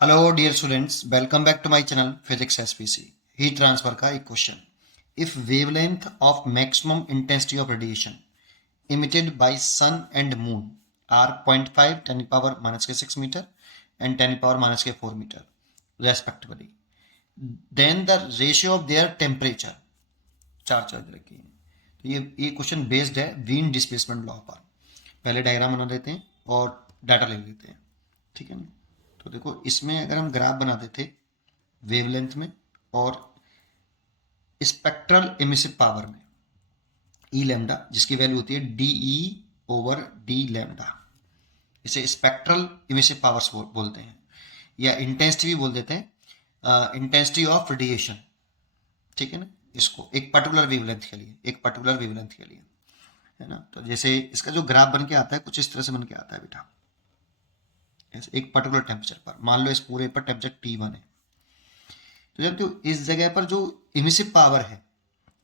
Hello dear students, welcome back to my channel physics SPC. Heat transfer का एक question. If wavelength of maximum intensity of radiation emitted by sun and moon are 0.5 10 power minus के 6 metre and 10 power minus के 4 metre respectively, then the ratio of their temperature. चार choice रखी है। तो ये question based है Wien displacement law पर। पहले डायग्राम बना देते हैं और डाटा ले लेते हैं, ठीक है ना। तो देखो, इसमें अगर हम ग्राफ बनाते थे वेवलेंथ में और स्पेक्ट्रल एमिसिव पावर में, ई लैम्डा जिसकी वैल्यू होती है D E over D lambda, इसे स्पेक्ट्रल एमिसिव पावर्स बोलते हैं, या इंटेंसिटी भी बोल देते हैं, इंटेंसिटी ऑफ रेडिएशन, ठीक है ना। इसको एक पर्टिकुलर वेवलेंथ के लिए, है ना। तो जैसे इसका जो ग्राफ बन के आता है कुछ इस तरह से बन के आता है बेटा। ऐसे एक पर्टिकुलर टेम्परेचर पर, मान लो इस पूरे पर टेम्परेचर T1 है, तो जब तो इस जगह पर जो इमिसिव पावर है,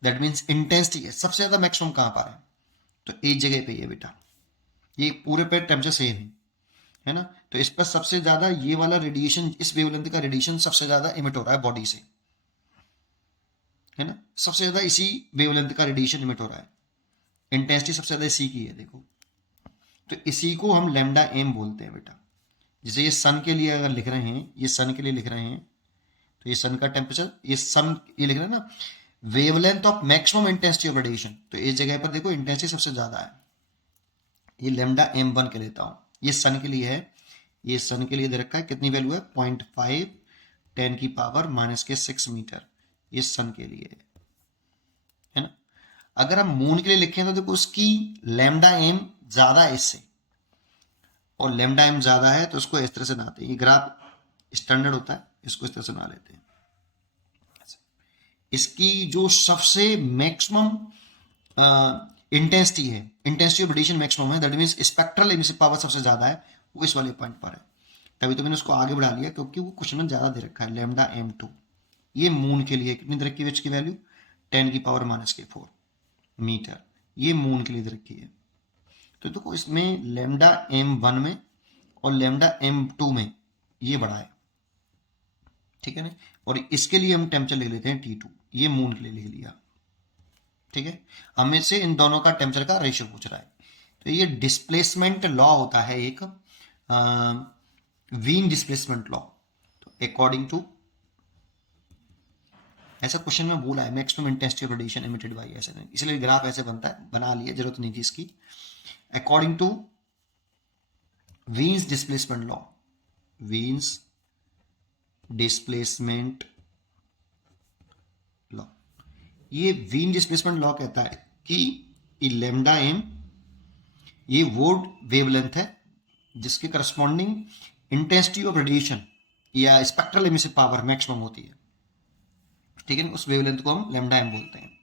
दैट मीन्स इंटेंसिटी है, सबसे ज्यादा मैक्सिमम कहां पर है, तो एक जगह पे ही है बेटा। ये पूरे पे टेम्परेचर सेम है ना। तो इस पर सबसे ज्यादा ये वाला रेडिएशन, इस वेवलेंथ का रेडिएशन सबसे ज्यादा इमिट हो रहा है बॉडी से, है ना। सबसे ज्यादा इसी वेवलेंथ का रेडिएशन इमिट हो रहा है। इंटेंसिटी सबसे ज्यादा इसी की है, देखो। तो इसी को हम लैम्डा एम बोलते हैं बेटा। जैसे ये सन के लिए अगर लिख रहे हैं, ये सन के लिए लिख रहे हैं, तो ये सन का टेम्परेचर, ये लिख रहे हैं ना, wavelength of maximum intensity of radiation. तो इस जगह पर देखो इंटेंसिटी सबसे ज्यादा है, ये लेमडा M1 के लेता हूं। ये सन के लिए है, ये सन के लिए दे रखा है, कितनी वैल्यू है 0.5 10 की पावर माइनस के 6 मीटर, ये सन के लिए है ना। अगर हम मून के लिए लिखें तो देखो उसकी लेमडा एम ज्यादा है इससे, और लेमडा एम ज्यादा है तो उसको इस तरह से बनाते हैं। ये ग्राफ स्टैंडर्ड होता है, इसको इस तरह से बना लेते हैं। इसकी जो सबसे मैक्सिमम इंटेंसिटी है, इंटेंसिटी ऑफ रेडिएशन मैक्सिमम है, that means spectral emissive power सबसे ज्यादा है, वो इस वाले पॉइंट पर है। तभी तो मैंने उसको आगे बढ़ा लिया, क्योंकि वो क्वेश्चन में ज्यादा दे रखा है लेमडा M2। ये मून के लिए कितनी दे रखी है इसकी वैल्यू 10 की पावर माइनस के 4 मीटर, ये मून के लिए दे रखी है। तो देखो इसमें लेमडा M1 में और लेमडा M2 में ये बड़ा है, ठीक है ना। और इसके लिए हम टेम्परेचर लिख लेते हैं T2, ये मून के लिए लिख लिया, ठीक है। हमें से इन दोनों का टेम्परेचर का रेशियो पूछ रहा है। तो ये डिस्प्लेसमेंट लॉ होता है एक, वीन डिस्प्लेसमेंट लॉ। तो अकॉर्डिंग टू, ऐसा क्वेश्चन में बोला है maximum intensity of radiation emitted by, ऐसे नहीं, इसलिए ग्राफ ऐसे बनता है, बना लिया, जरूरत नहीं थी इसकी। According to Wien's displacement law, Wien's displacement law, ये वीन डिस्प्लेसमेंट लॉ कहता है कि लेमडा एम ये वो वेवलेंथ है जिसके करस्पॉन्डिंग इंटेंसिटी ऑफ रेडिएशन या स्पेक्ट्रल एमिसिव पावर मैक्सिमम होती है, ठीक है। उस वेवलेंथ को हम लेमडा एम बोलते हैं,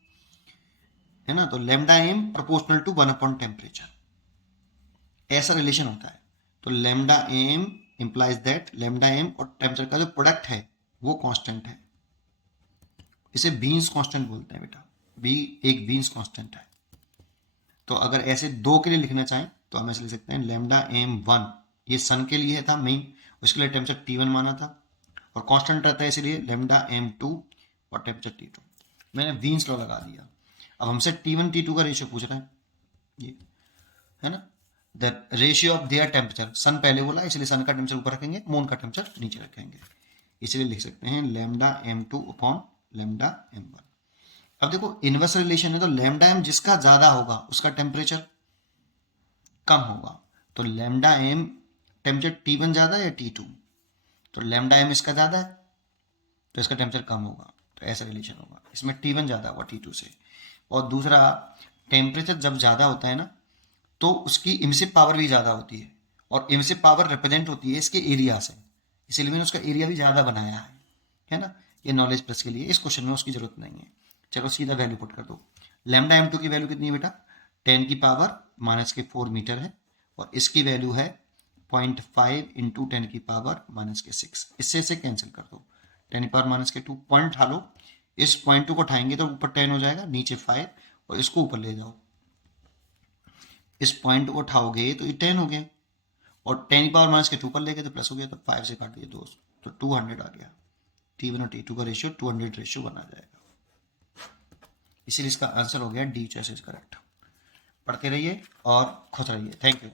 है ना। तो lambda M proportional to 1 upon temperature, ऐसा रिलेशन होता है। तो lambda M implies that lambda M और टेम्परेचर का जो प्रोडक्ट है वो कांस्टेंट है, इसे बीन्स कांस्टेंट बोलते हैं बेटा। बी एक बीन्स कांस्टेंट है। तो अगर ऐसे दो के लिए लिखना चाहें तो हम ऐसे लिख सकते हैं लेमडा M1, ये सन के लिए था मेन, उसके लिए टेम्परेचर T1 माना था, और कांस्टेंट रहता है इसलिए लेमडा M2 और टेम्परेचर T2। मैंने वीन्स लॉ लगा दिया। अब हमसे T1 T2 का रेशियो पूछ रहा है, ये है ना, the ratio of their temperature. सन पहले बोला इसलिए सन का टेम्परेचर ऊपर रखेंगे, मून का टेम्परेचर नीचे रखेंगे, इसलिए लिख सकते हैं lambda M2 upon lambda M1। अब देखो इनवर्स रिलेशन है, तो लेमडा एम जिसका ज्यादा होगा उसका टेम्परेचर कम होगा। तो लेमडा एम टेम्परेचर T1 ज्यादा है या T2, तो लेमडा एम इसका ज्यादा है तो इसका टेम्परेचर कम होगा, तो ऐसा रिलेशन होगा। इसमें T1 ज्यादा होगा T2 से। और दूसरा, टेम्परेचर जब ज्यादा होता है ना तो उसकी इमिसिव पावर भी ज्यादा होती है, और इमिसिव पावर रिप्रेजेंट होती है इसके एरिया से, इसीलिए मैंने उसका एरिया भी ज्यादा बनाया है ना। ये नॉलेज प्लस के लिए, इस क्वेश्चन में उसकी जरूरत नहीं है। चलो सीधा वैल्यू पुट कर दो। लेमडा M2 की वैल्यू कितनी है बेटा 10 की पावर माइनस के 4 मीटर है, और इसकी वैल्यू है 0.5 इंटू 10 की पावर माइनस के 6। इससे इसे कैंसिल कर दो, 10 की पावर माइनस के 2 पॉइंट उठा लो, इस पॉइंट 2 को उठाएंगे तो ऊपर 10 हो जाएगा, नीचे 5, और इसको ऊपर ले जाओ, इस पॉइंट को उठाओगे तो ये 10 हो गया, और 10 की पावर माइनस के 2 पर ले गए तो प्लस हो गया, तो 5 से काट दिए 2, तो 200 आ गया। T1 और T2 का रेशियो 200:1 आ जाएगा। इसीलिए इसका आंसर हो गया डी चॉइस इज करेक्ट। पढ़ते रहिए और खुश रहिए। Thank you.